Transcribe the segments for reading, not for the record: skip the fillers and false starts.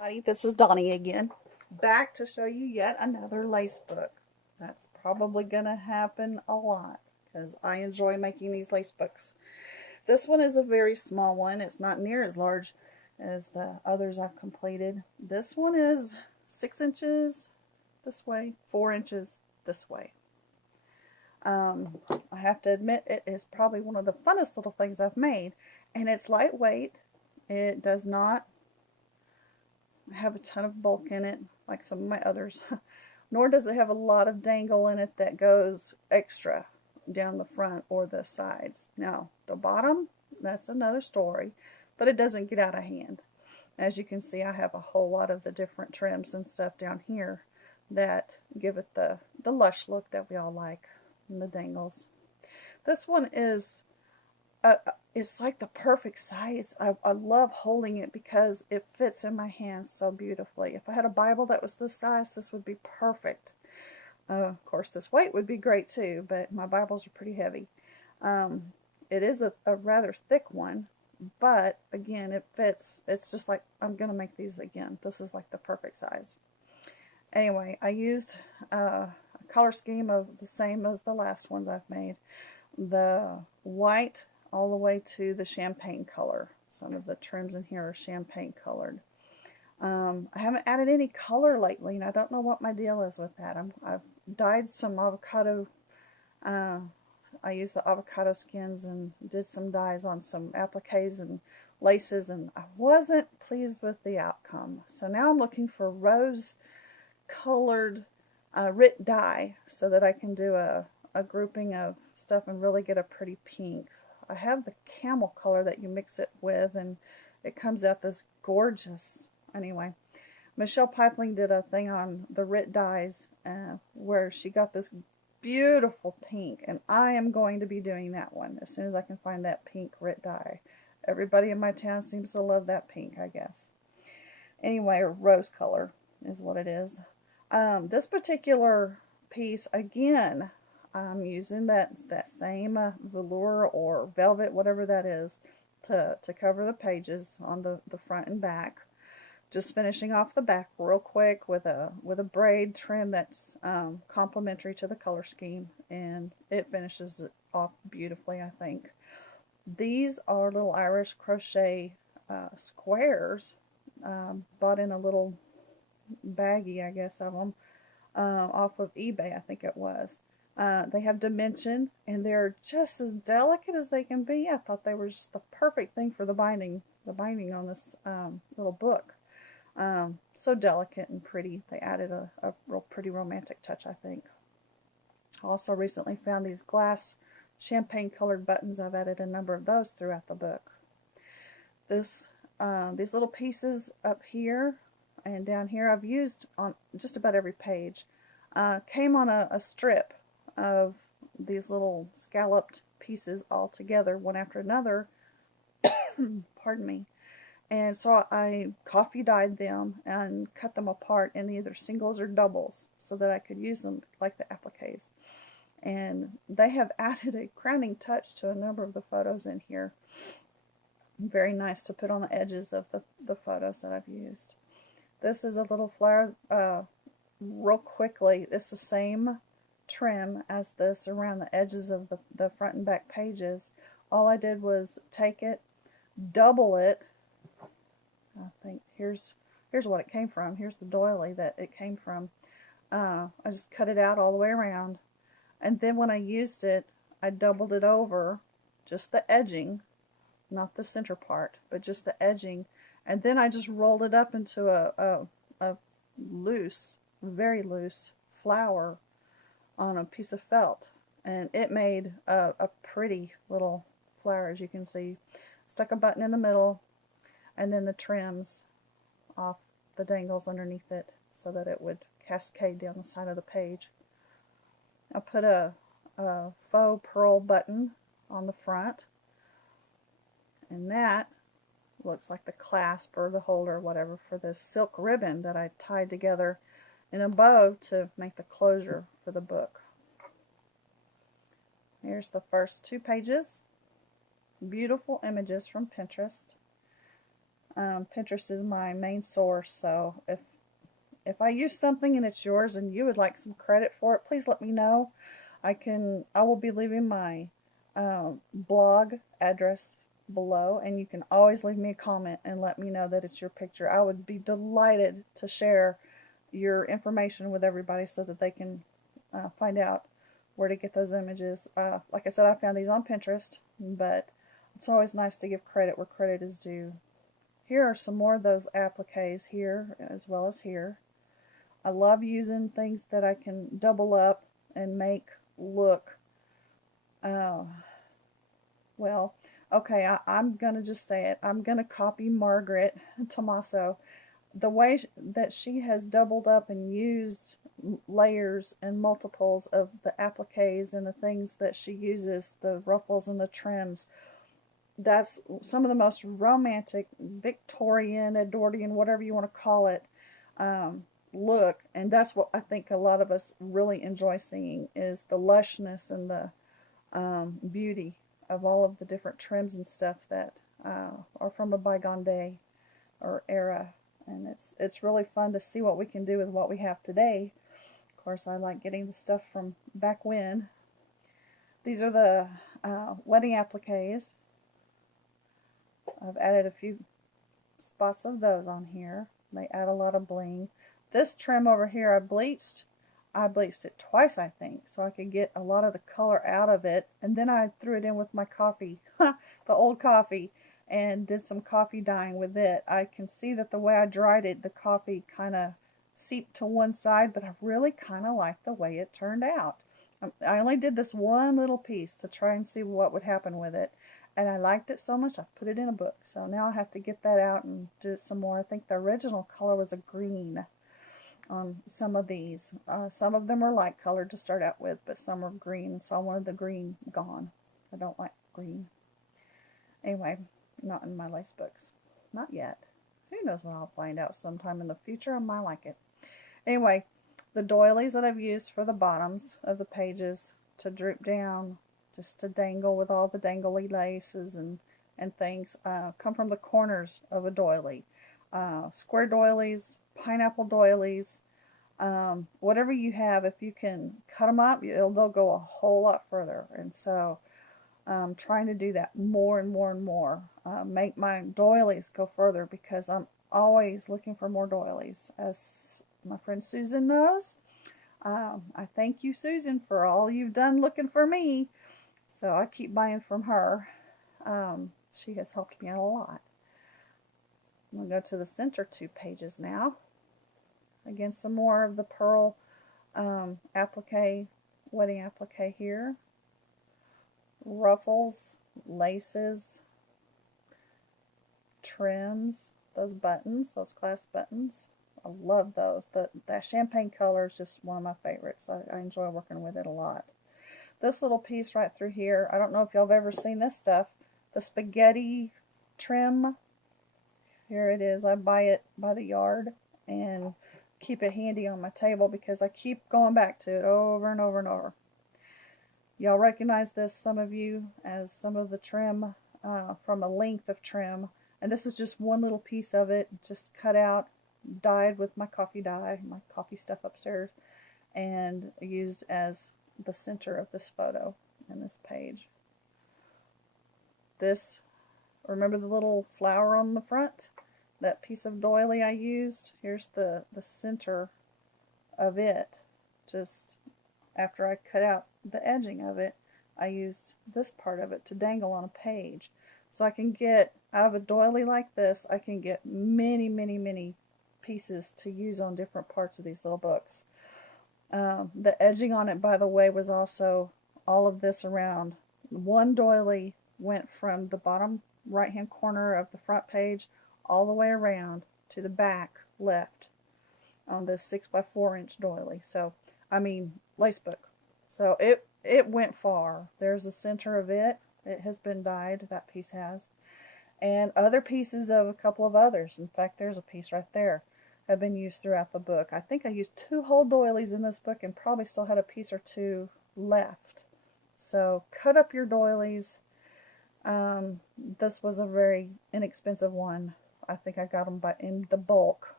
Hi, this is Donnie again, back to show you yet another lace book. That's probably going to happen a lot because I enjoy making these lace books. This one is a very small one. It's not near as large as the others I've completed. This one is 6 inches this way, 4 inches this way. I have to admit it is probably one of the funnest little things I've made, and it's lightweight. It does not have a ton of bulk in it like some of my others, nor does it have a lot of dangle in it that goes extra down the front or the sides. Now, the bottom, that's another story, but it doesn't get out of hand. As you can see, I have a whole lot of the different trims and stuff down here that give it the lush look that we all like, and the dangles. This one is it's like the perfect size. I love holding it because it fits in my hands so beautifully. If I had a Bible that was this size, this would be perfect. Of course, this weight would be great too, but my Bibles are pretty heavy. It is a rather thick one, but again, it fits. It's just like, I'm going to make these again. This is like the perfect size. Anyway, I used a color scheme of the same as the last ones I've made. The white all the way to the champagne color. Some of the trims in here are champagne colored. I haven't added any color lately, and I don't know what my deal is with that. I've dyed some avocado. I used the avocado skins and did some dyes on some appliques and laces, and I wasn't pleased with the outcome. So now I'm looking for rose colored RIT dye so that I can do a grouping of stuff and really get a pretty pink. I have the camel color that you mix it with, and it comes out this gorgeous. Anyway, Michelle Pipeling did a thing on the RIT dyes where she got this beautiful pink, and I am going to be doing that one as soon as I can find that pink RIT dye. Everybody in my town seems to love that pink, I guess. Anyway, rose color is what it is. This particular piece, again, I'm using that same velour or velvet, whatever that is, to cover the pages on the front and back. Just finishing off the back real quick with a braid trim that's complementary to the color scheme, and it finishes it off beautifully, I think. These are little Irish crochet squares, bought in a little baggie, I guess, of them, off of eBay, I think it was. They have dimension, and they're just as delicate as they can be. I thought they were just the perfect thing for the binding on this little book. So delicate and pretty. They added a real pretty romantic touch, I think. I also recently found these glass champagne colored buttons. I've added a number of those throughout the book. These little pieces up here and down here I've used on just about every page. Came on a strip of these little scalloped pieces all together, one after another. Pardon me. And so I coffee dyed them and cut them apart in either singles or doubles so that I could use them like the appliques. And they have added a crowning touch to a number of the photos in here. Very nice to put on the edges of the photos that I've used. This is a little flower. Real quickly, it's the same trim as this around the edges of the front and back pages. All I did was take it, double it. I think here's what it came from. Here's the doily that it came from. I just cut it out all the way around, and then when I used it, I doubled it over, just the edging, not the center part, but just the edging, and then I just rolled it up into a loose, very loose flower on a piece of felt, and it made a pretty little flower, as you can see. Stuck a button in the middle, and then the trims off the dangles underneath it so that it would cascade down the side of the page. I put a faux pearl button on the front, and that looks like the clasp or the holder or whatever for this silk ribbon that I tied together in a bow to make the closure for the book. Here's the first 2 pages. Beautiful images from Pinterest. Pinterest is my main source, so if I use something and it's yours and you would like some credit for it, please let me know. I will be leaving my blog address below, and you can always leave me a comment and let me know that it's your picture. I would be delighted to share your information with everybody so that they can find out where to get those images. Like I said, I found these on Pinterest, but it's always nice to give credit where credit is due. Here are some more of those appliques here as well as here. I love using things that I can double up and make look, well, okay, I'm going to just say it. I'm going to copy Margaret Tomaso. The way that she has doubled up and used layers and multiples of the appliques and the things that she uses, the ruffles and the trims, that's some of the most romantic Victorian, Edwardian, whatever you want to call it, look. And that's what I think a lot of us really enjoy seeing, is the lushness and the beauty of all of the different trims and stuff that are from a bygone day or era. And it's really fun to see what we can do with what we have today. Of course, I like getting the stuff from back when. These are the wedding appliques. I've added a few spots of those on here. They add a lot of bling. This trim over here I bleached. I bleached it twice, I think, so I could get a lot of the color out of it. And then I threw it in with my coffee, the old coffee, and did some coffee dyeing with it. I can see that the way I dried it, the coffee kind of seeped to one side, but I really kind of like the way it turned out. I only did this one little piece to try and see what would happen with it. And I liked it so much I put it in a book. So now I have to get that out and do some more. I think the original color was a green on some of these. Some of them are light colored to start out with, but some are green, so I wanted the green gone. I don't like green. Anyway, not in my lace books. Not yet. Who knows when I'll find out sometime in the future. I might like it. Anyway, the doilies that I've used for the bottoms of the pages to droop down, just to dangle with all the dangly laces and things, come from the corners of a doily. Square doilies, pineapple doilies, whatever you have, if you can cut them up, they'll go a whole lot further. And so I'm trying to do that more and more and more. Make my doilies go further, because I'm always looking for more doilies. As my friend Susan knows, I thank you, Susan, for all you've done looking for me. So I keep buying from her. She has helped me out a lot. I'm going to go to the center 2 pages now. Again, some more of the pearl applique, wedding applique here. Ruffles, laces, trims, those buttons, those clasp buttons. I love those. That champagne color is just one of my favorites. I enjoy working with it a lot. This little piece right through here, I don't know if y'all have ever seen this stuff, the spaghetti trim. Here it is. I buy it by the yard and keep it handy on my table because I keep going back to it over and over and over. Y'all recognize this, some of you, as some of the trim from a length of trim. And this is just one little piece of it, just cut out, dyed with my coffee dye, my coffee stuff upstairs, and used as the center of this photo and this page. This, remember the little flower on the front? That piece of doily I used, here's the center of it. Just after I cut out the edging of it, I used this part of it to dangle on a page. So I can get, out of a doily like this, I can get many, many, many pieces to use on different parts of these little books. The edging on it, by the way, was also all of this around. One doily went from the bottom right hand corner of the front page all the way around to the back left on this 6x4 inch doily. So, I mean, lace book. So it went far. There's the center of it. It has been dyed, that piece has. And other pieces of a couple of others. In fact, there's a piece right there, have been used throughout the book. I think I used 2 whole doilies in this book and probably still had a piece or 2 left. So cut up your doilies. This was a very inexpensive one. I think I got them in the bulk.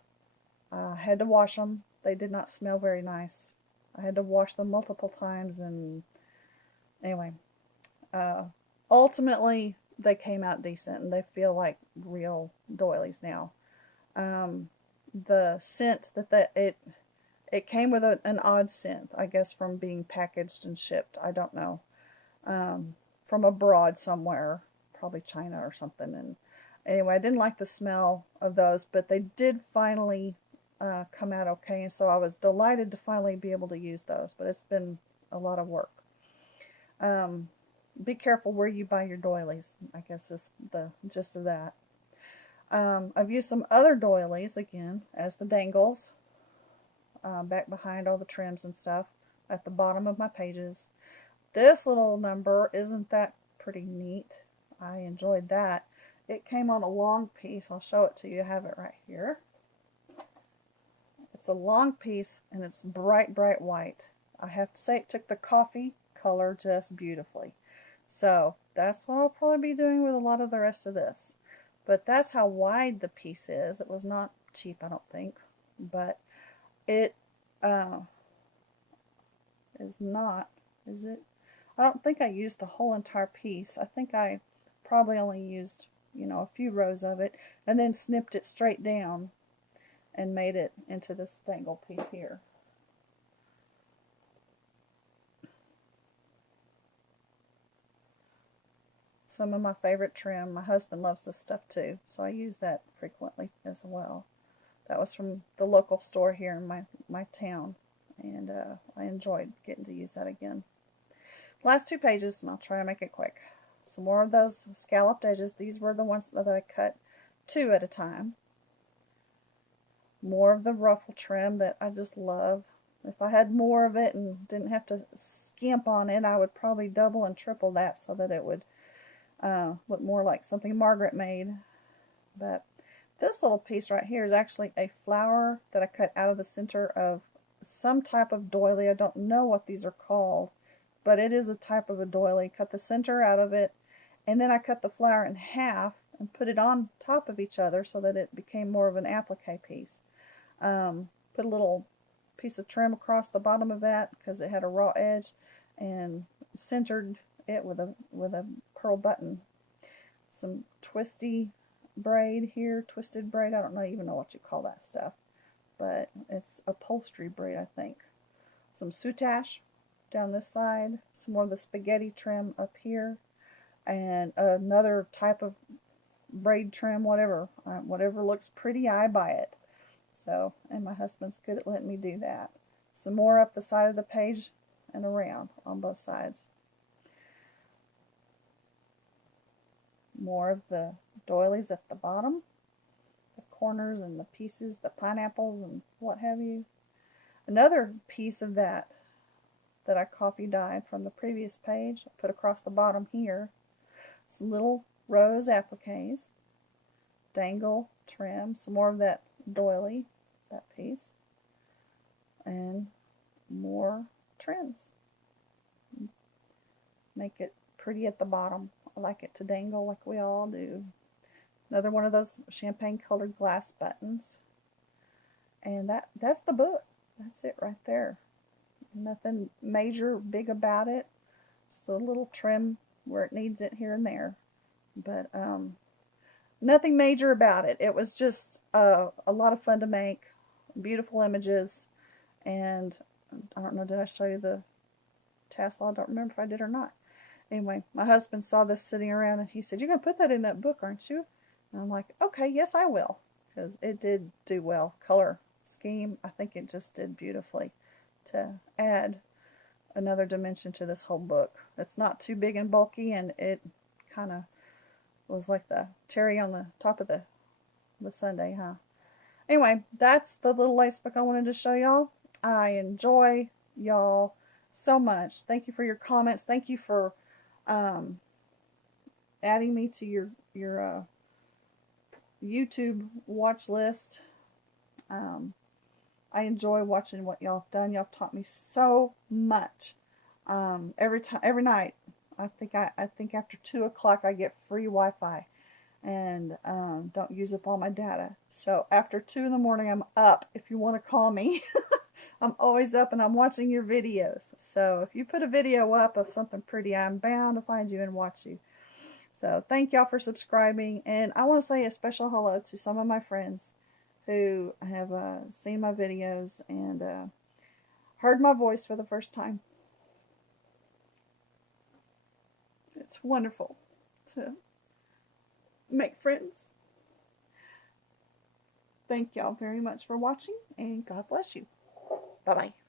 I had to wash them. They did not smell very nice. I had to wash them multiple times, and anyway, uh, ultimately they came out decent, and they feel like real doilies now. Um, the scent it came with an odd scent, I guess, from being packaged and shipped. I don't know. From abroad somewhere, probably China or something. And anyway, I didn't like the smell of those, but they did finally come out okay. And so I was delighted to finally be able to use those, but it's been a lot of work. Be careful where you buy your doilies, I guess is the gist of that. I've used some other doilies again as the dangles, back behind all the trims and stuff at the bottom of my pages. This little number, isn't that pretty neat? I enjoyed that. It came on a long piece. I'll show it to you. I have it right here. It's a long piece, and it's bright, bright white. I have to say it took the coffee color just beautifully. So that's what I'll probably be doing with a lot of the rest of this. But that's how wide the piece is. It was not cheap, I don't think. But it is not, is it? I don't think I used the whole entire piece. I think I probably only used, a few rows of it, and then snipped it straight down and made it into this dangle piece here. Some of my favorite trim. My husband loves this stuff too, so I use that frequently as well. That was from the local store here in my town, and I enjoyed getting to use that again. Last two pages, and I'll try to make it quick. Some more of those scalloped edges. These were the ones that I cut 2 at a time. More of the ruffle trim that I just love. If I had more of it and didn't have to skimp on it, I would probably double and triple that so that it would look more like something Margaret made. But this little piece right here is actually a flower that I cut out of the center of some type of doily. I don't know what these are called, but it is a type of a doily. Cut the center out of it, and then I cut the flower in half and put it on top of each other so that it became more of an applique piece. Put a little piece of trim across the bottom of that because it had a raw edge, and centered it with a pearl button. Some twisty braid here, twisted braid. I don't even know what you call that stuff, but it's upholstery braid, I think. Some soutache down this side, some more of the spaghetti trim up here, and another type of braid trim, whatever looks pretty, I buy it. So, and my husband's good at letting me do that. Some more up the side of the page and around on both sides. More of the doilies at the bottom, the corners and the pieces, the pineapples and what have you. Another piece of that I coffee dyed from the previous page, I put across the bottom here. Some little rose appliques, dangle trim, some more of that doily, that piece, and more trims. Make it pretty at the bottom. I like it to dangle like we all do. Another one of those champagne colored glass buttons. And that's the book. That's it right there. Nothing major big about it. Just a little trim where it needs it here and there. But nothing major about it. It was just a lot of fun to make. Beautiful images. And I don't know, did I show you the tassel? I don't remember if I did or not. Anyway, my husband saw this sitting around and he said, "You're going to put that in that book, aren't you?" And I'm like, okay, yes, I will. Because it did do well. Color scheme, I think it just did beautifully to add another dimension to this whole book. It's not too big and bulky, and it kind of was like the cherry on the top of the sundae, huh? Anyway, that's the little lace book I wanted to show y'all. I enjoy y'all so much. Thank you for your comments. Thank you for adding me to your YouTube watch list. I enjoy watching what y'all have done. Y'all have taught me so much. Every night, I think after 2 o'clock I get free Wi-Fi, and don't use up all my data. So after 2 in the morning, I'm up if you want to call me. I'm always up and I'm watching your videos. So if you put a video up of something pretty, I'm bound to find you and watch you. So thank y'all for subscribing. And I want to say a special hello to some of my friends who have seen my videos and heard my voice for the first time. It's wonderful to make friends. Thank y'all very much for watching, and God bless you. Bye-bye.